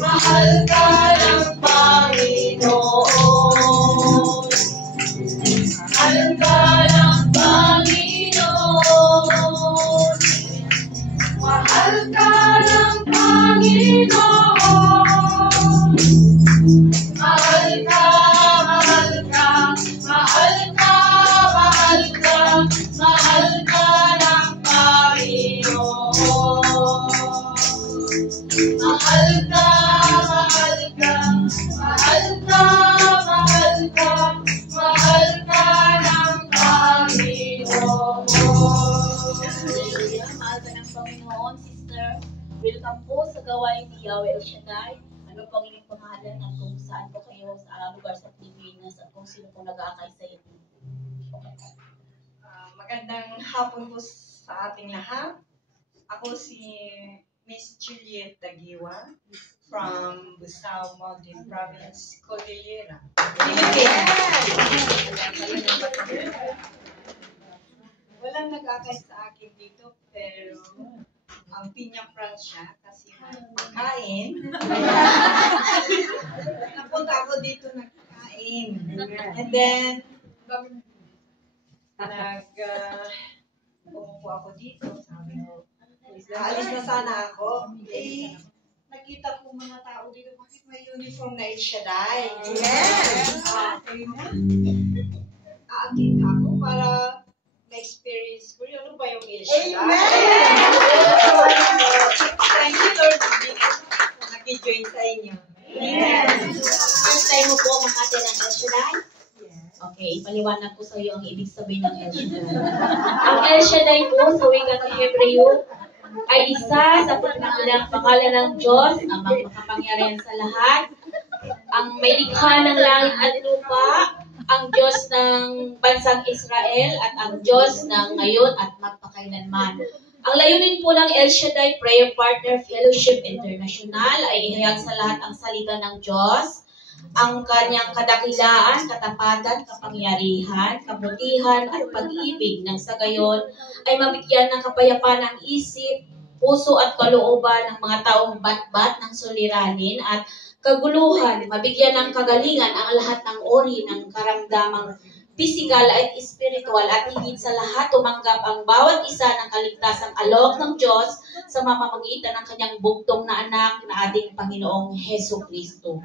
mahal ka ng Panginoon. Mahal ka ng Panginoon. Mahal ka ng Panginoon. Mahal ka, mahal ka, mahal ka, mahal ka, mahal ka ng Panginoon. Mahal ka, mahal ka, mahal ka, mahal ka, mahal ka ng Panginoon. Mahal ka ng Panginoon, sister. Welcome po sa gawain ni Yahweh El Shaddai. Ano pong inyong pangalan at kung saan po kayo sa lugar sa Pilipinas at kung sino po nag-aakay sa inyo? Magandang hapon po sa ating lahat. Ako si Miss Juliet Dagiwa from Busao Mountain Province, Cordillera, Philippines. Walang nag-akay sa akin dito, pero ang Piña Francia kasi pagkain. Napunta ako dito nagkain. And then, umupo ako dito. Sabi ko, alis na sana ako. Eh, nakita ko mga tao dito, bakit may uniform na El Shaddai? Amen! Aakin ka ako para na-experience ko yun. Ano ba yung El Shaddai? Thank you, Lord. Naki-join sa inyo. Amen. First time mo po makati ng El Shaddai? Okay, ipaliwanag ko sa iyo ang ibig sabihin ng El Shaddai. Ang El Shaddai po sa wika ng Hebreo ay isa sa pinakalang pangalan ng Diyos, ang makapangyarihan sa lahat, ang may likha ng langit at lupa, ang Diyos ng bansang Israel at ang Diyos ng ngayon at magpakailanman. Ang layunin po ng El Shaddai Prayer Partner Fellowship International ay ihayag sa lahat ang salita ng Diyos, ang kanyang kadakilaan, katapatan, kapangyarihan, kabutihan at pag-ibig nang sa gayon ay mabigyan ng kapayapaan ang isip, puso at kalooban ng mga taong bat-bat ng suliranin at kaguluhan, mabigyan ng kagalingan ang lahat ng uri ng karamdamang pisikal at espiritual at higit sa lahat tumanggap ang bawat isa ng kaligtasang alok ng Diyos sa mamamagitan ng kanyang bugtong na anak na ating Panginoong Hesus Kristo.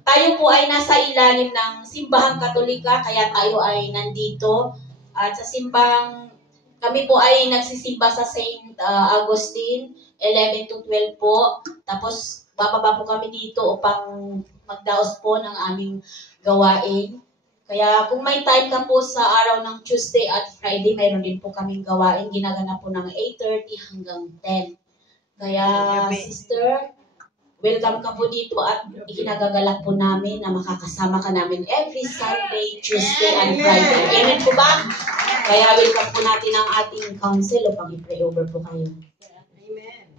Tayo po ay nasa ilalim ng simbahang Katolika kaya tayo ay nandito at sa simbahang kami po ay nagsisimba sa St. Augustine 11 to 12 po. Tapos bababa po kami dito upang magdaos po ng aming gawain. Kaya kung may time ka po sa araw ng Tuesday at Friday, mayroon din po kaming gawain. Ginaganap po ng 8:30 hanggang 10. Kaya sister, welcome ka po dito at ikinagagalak po namin na makakasama ka namin every Sunday, Tuesday, and Friday. Amen po ba? Kaya welcome po natin ang ating council upang i-pray over po kayo. Amen.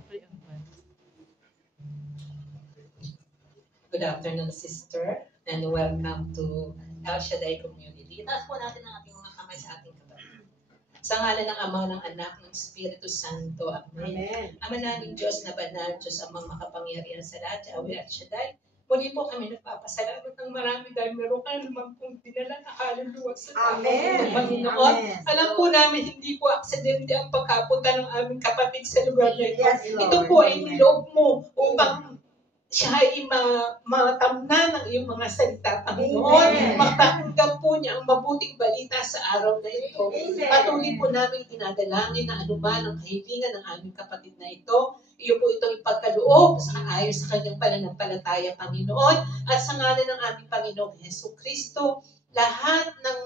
Good afternoon, sister, and welcome to El Shaddai Community. Itaas po natin ang ating mga kamay sa ating kapatid. Sa ngalan ng Ama, ng Anak, ng Espiritu Santo. Amen. Amen. Ama namin Diyos na banal, Diyos amang makapangyarihan sa lahat, Yahweh El Shaddai. Muli po kami nagpapasalamat ng marami dahil meron ka naman pong dinala na kaluluwa sa Amen. Panginoon. Amen. Alam po namin hindi po aksidente ang pagkapunta ng aming kapatid sa lugar na ito. Yes, Lord. Ito po ay niloob mo upang siya ay matamnan ng iyong mga salita, Panginoon. Amen. Magpakinggan po niya ang mabuting balita sa araw na ito. Amen. Patuloy po namin tinadalangin na anuman ang kahilingan ng aming kapatid na ito. Iyo po itong ipagkaloob sa ayon sa kanyang pananampalataya, Panginoon. At sa ngalan ng aming Panginoong Hesus Kristo, lahat ng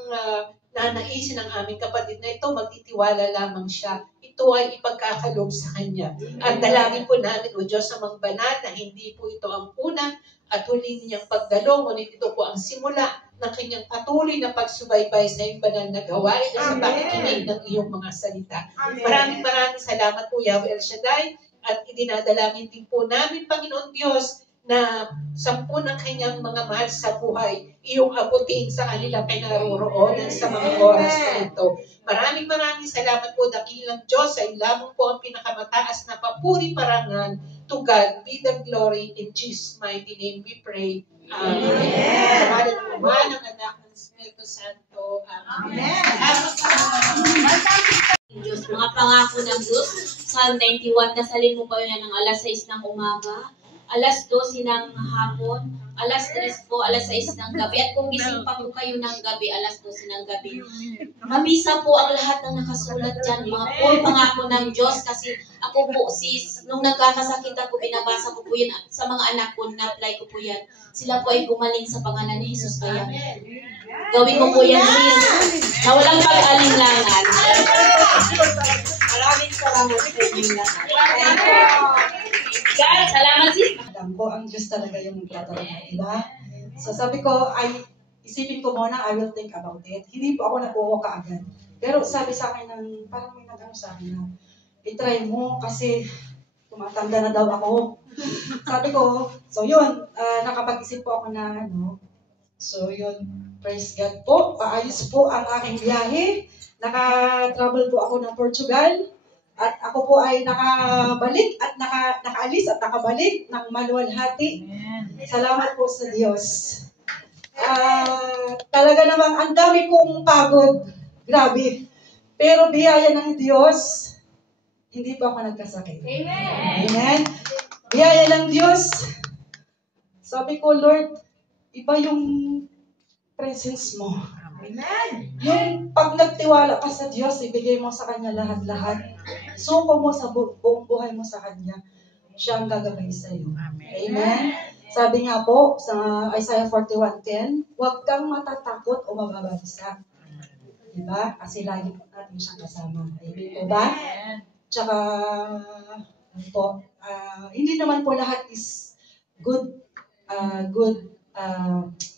nanaisin ng aming kapatid na ito, magtitiwala lamang siya. Ito ay ipagkakaloob sa kanya. At dalangin po namin, O Diyos amang banal, na hindi po ito ang una at huli niyang pagdalo, ngunit ito po ang simula ng kanyang patuloy na pagsubaybay sa iyong banal na gawain at sa pakikinig ng iyong mga salita. Amen. Maraming salamat po, Yahweh El Shaddai, at idinadalangin din po namin, Panginoon Diyos, na 10 ng kanyang mga mahal sa buhay, iyong abutin sa kanilang pinaroroonan sa mga oras na ito. Maraming salamat po, dakilang Diyos, ay lamang po ang pinakamataas na papuri, parangal, To God be the glory. In Jesus' mighty name we pray. Amen. Sa ngalan ng Ama, ng Anak, ng Espiritu Santo. Amen. Diyos, mga pangako ng Diyos, Psalm 91, nasalin mo pa yan ng alas 6 ng umaga, alas 12 ng hapon, alas 3 po, alas 6 ng gabi, at kung gising pa po kayo ng gabi, alas 12 ng gabi. Mabisa po ang lahat ng nakasulat dyan, mga puro pangako ng Diyos, kasi ako po sis, nung nagkakasakit ako, binabasa ko po yan sa mga anak ko, na-apply ko po yan. Sila po ay gumaling sa pangalan ni Jesus, kaya gawin mo po yan sis, na walang pag-alinlangan. Maraming salamat sa inyo lahat. God, salamat sis. Alam ko, ang Diyos talaga yung nagtatrabaho, di ba? So sabi ko, isipin ko muna, I will think about it. Hindi po ako nakuha kaagad. Pero sabi sa akin, parang may nagano sa akin na, itry mo kasi tumatanda na daw ako. Sabi ko, so yun, nakapag-isip po ako na, so yun, praise God po, paayos po ang aking biyahe. Naka-travel po ako ng Portugal. At ako po ay nakabalik at nakaalis at nakabalik ng maluwalhati. Salamat po sa Diyos. Talaga namang ang dami kong pagod. Grabe. Pero biyaya ng Diyos, hindi pa ako nagkasakit. Amen. Amen. Biyaya ng Diyos. Sabi ko, Lord, iba yung presence mo. Amen. Yung pag nagtiwala ka sa Diyos, ibigay mo sa Kanya lahat-lahat. Suko mo sa buong buhay mo sa Kanya. Siya ang gagabay sa iyo. Amen. Sabi nga po sa Isaiah 41:10, huwag kang matatakot o mababalisa. Diba? Kasi lagi natin siyang kasama. Amen po ba? Tsaka, hindi naman po lahat is good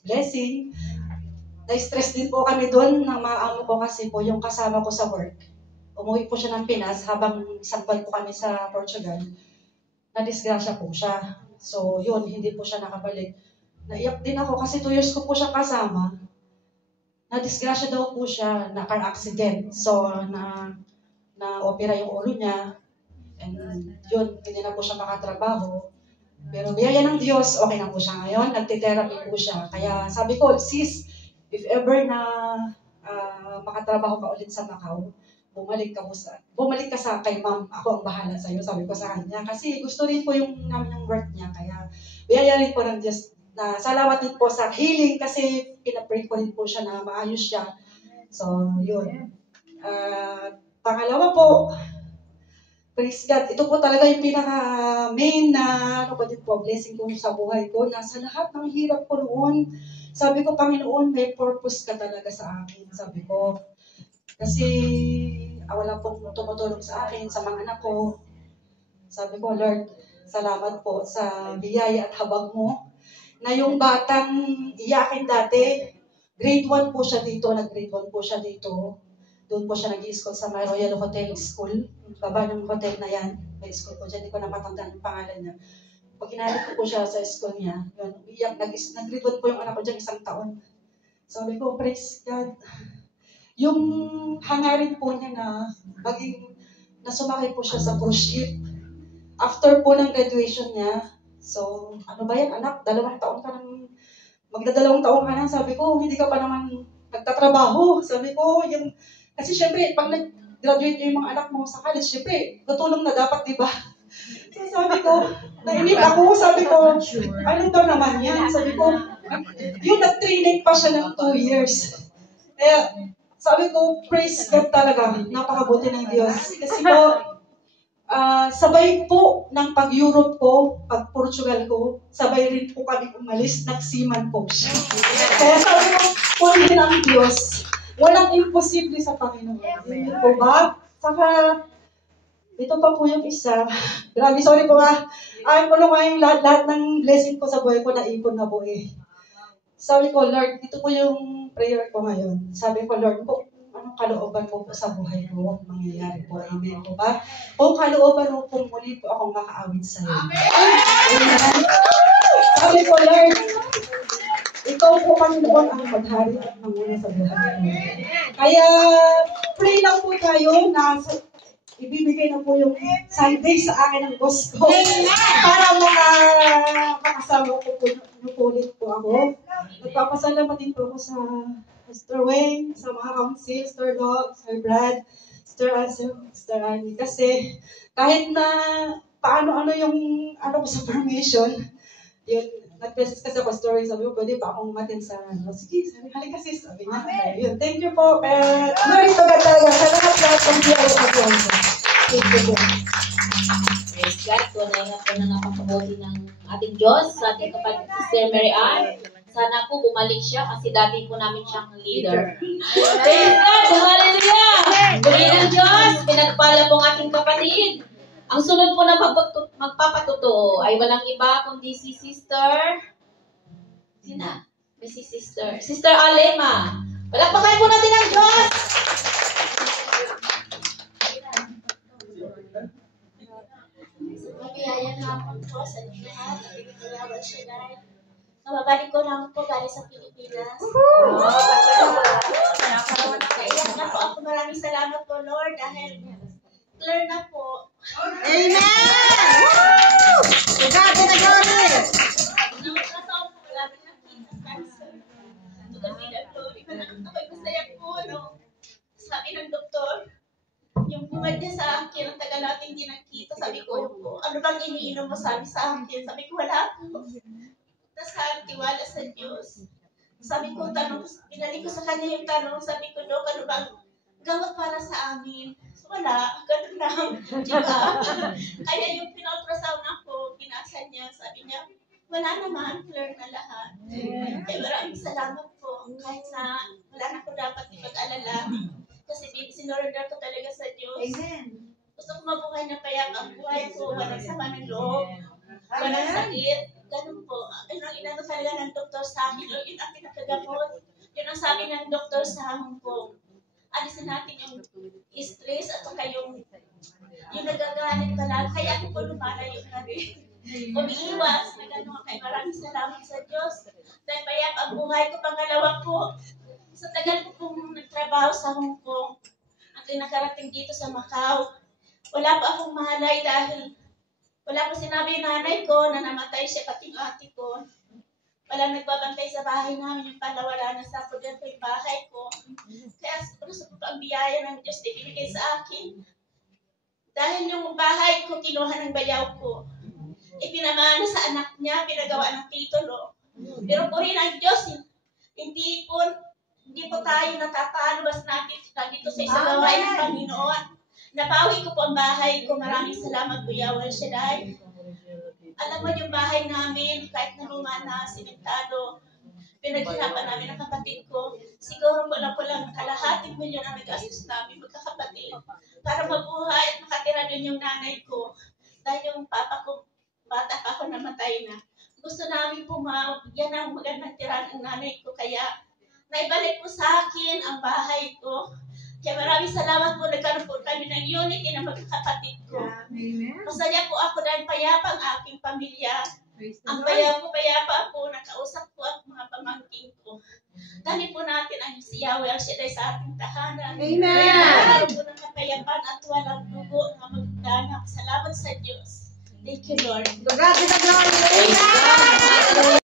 blessing. Na-stress din po kami doon ng mga amo ko kasi po yung kasama ko sa work. Umuwi po siya ng Pinas habang isang buwan po kami sa Portugal. Na-disgrasya po siya. So yun, hindi po siya nakabalik. Naiyak din ako kasi 2 years ko po siya kasama. Na-disgrasya daw po siya, na car accident. So na-opera yung ulo niya. And yun, hindi na po siya makatrabaho. Pero biyaya ng Diyos, okay na po siya ngayon. Nagte-therapy po siya. Kaya sabi ko, sis, if ever na makatrabaho ka ulit sa Macau, bumalik ka sa kay ma'am, ako ang bahala sa iyo, sabi ko sa kanya. Kasi gusto rin po namin yung work niya, kaya biyaya rin po ng Diyos na salamat din po sa healing kasi pinapray ko rin po siya na maayos siya. So, yun. Pangalawa po, praise God, ito po talaga yung pinaka-main na blessing ko sa buhay ko, na sa lahat ng hirap ko noon, sabi ko, Panginoon, may purpose ka talaga sa akin, sabi ko. Kasi wala pong tumutulong sa akin, sa mga anak ko. Sabi ko, Lord, salamat po sa biyaya at habag mo. Na yung batang iyakin dati, grade 1 po siya dito, nag-grade 1 po siya dito. Doon po siya nag-i-school sa my Royal Hotel School. Baba ng hotel na yan. May school po dyan, hindi ko na matandaan yung pangalan niya. Pag hinalik ko po siya sa school niya, yun, iyak, nag-grade 1 po yung anak ko dyan, 1 taon. Sabi ko, praise God. Yung hangarin po niya na sumakay po siya sa cruise ship. After po ng graduation niya, so, ano ba yan, anak? 2 taon ka nang, magda-2 taon ka na. Sabi ko, hindi ka pa naman nagtatrabaho. Sabi ko, kasi syempre, pag nag-graduate yung mga anak mo sa college, syempre, tutulong na dapat, di ba? So sabi ko, nainip ako, sabi ko, ano daw naman yan? Sabi ko, yung nag-training pa siya ng 2 years. Kaya, sabi ko, praise God talaga, napakabuti ng Diyos. Kasi po, sabay po ng pag-Europe ko, pag-Portugal ko, sabay rin po kami umalis, nagsiman po siya. Kaya sabi ko, puli ng Diyos, walang imposible sa Panginoon. Hindi po ba? Saka, ito pa po yung isa. Grabe, sorry po ayaw ko lang yung lahat ng blessing ko sa buhay ko na ipon na po eh. Sabi ko, Lord, ito po yung prayer ko ngayon. Sabi ko, Lord, kung anong kalooban mo po sa buhay ko, mangyayari po. Amen po ba? Kung kalooban mo po, muli po akong makaawit sa iyo. Amen. Sabi ko, Lord, ikaw po, Panginoon, ang maghari at manguna sa buhay ko. Kaya, pray lang po tayo na ibibigay na po yung Sunday sa akin ng boss ko. Para makasama ko po ulit po ako. Nagpapasalamat din po ako sa Mr. Wayne, sa mga council, Mr. Locke, Sir Brad, Mr. Aso, Mr. Annie. Kasi kahit na paano-ano yung ano ko sa permission, yun, nag-message kasi ako story, sabi ko, pwede pa akong umatin sa ano. Sige, sabi, halika sis, sabi niya. Yun, thank you po. Glory to God talaga. Sa lahat ng biyaya at biyaya. Thank you po. Praise God. Tunay nga po na napakabuti ng ating Diyos sa ating kapatid si Sister Mary Ann. Sana po bumalik siya kasi dati po namin siyang leader. Praise God! Hallelujah! Puri ng Diyos, pinagpala po ang ating kapatid. Ang sunod po na magpapatuto ay walang iba kundi si Sister. Sina? Si Sister. Sister Alema. Palakpakan po natin ang Diyos! Mabiyaya nga po po sa inyo lahat at pinagalawan siya dahil kababalik ko lang po galing sa Pilipinas. Kailan na po ako, maraming salamat po Lord dahil clear na po. Amen! Grabe na glory! Nakasaw po wala na nakita cancer. Ito kasi na glory. Ako'y masaya po, no? Sabi ng doktor, yung bungad niya sa akin, ang tagal natin hindi nakita. Sabi ko, ano bang iniinom mo sabi sa akin? Sabi ko, wala po. Tapos tiwala sa Diyos. Sabi ko, pinalik ko sa kanya yung tanong, sabi ko, Dok, ano bang gamot para sa amin? Wala, ganun lang. Diba? Kaya yung pina-ultrasound ako, binasa niya, sabi niya, wala naman, clear na lahat. Kaya maraming salamat po. Kahit na wala na ko dapat ipag-alala. Kasi sinurrender ko talaga sa Diyos. Amen. Gusto ko mabuhay na payapa ang buhay ko, walang sama ng loob, walang sakit. Ganun po. Yun ang inano talaga ng doktor sa akin. Yun ang pinakagamot. Yun ang sabi ng doktor sa Hong Kong. Alisin natin yung stress at saka yung nagagalit pala. Kaya ako po lumalayo na rin. Umiiwas na gano'n. Kaya maraming salamat sa Diyos. Dahil payapa ang buhay ko. Pangalawa po, sa tagal ko pong nagtrabaho sa Hong Kong, ang nakarating dito sa Macau, wala pa akong malay dahil wala pa sinabi yung nanay ko na namatay siya pati yung ate ko. Walang nagbabantay sa bahay namin, yung pala wala na sa ako dyan pa yung bahay ko. Kaya gusto ko ang biyaya ng Diyos na ibinigay sa akin. Dahil yung bahay ko, kinuha ng bayaw ko. Ipinamana sa anak niya, pinagawa ng titulo. Pero po rin ang Diyos, hindi po tayo natatalo basta natin dito sa isang gawain ng Panginoon. Nabawi ko po ang bahay ko. Maraming salamat po, Yahweh Shaddai. Alam mo yung bahay namin, kahit na luma na, simentado, pinaghirapan namin ang kapatid ko. Siguro wala po lang kalahating milyon ang nagastos namin magkakapatid para mabuhay at makatira din yung nanay ko. Dahil yung papa ko, bata pa ako, namatay na. Gusto namin po mabigyan ng magandang tirahan ng nanay ko, kaya naibalik po sa akin ang bahay ko. Kaya maraming salamat po, nagkaroon po kami ng unity ng magkakapatid ko. Masaya po ako dahil payapa ang aking pamilya. Ang bayaw ko, payapa po, nakausap ko at mga pamangking ko. Dali po natin ang si Yahweh ang Shaddai sa ating tahanan. Amen! Nagkaroon po ng kapayapaan at walang dugo na magdanak. Salamat sa Diyos. Thank you, Lord. Grabe na glory! Praise God.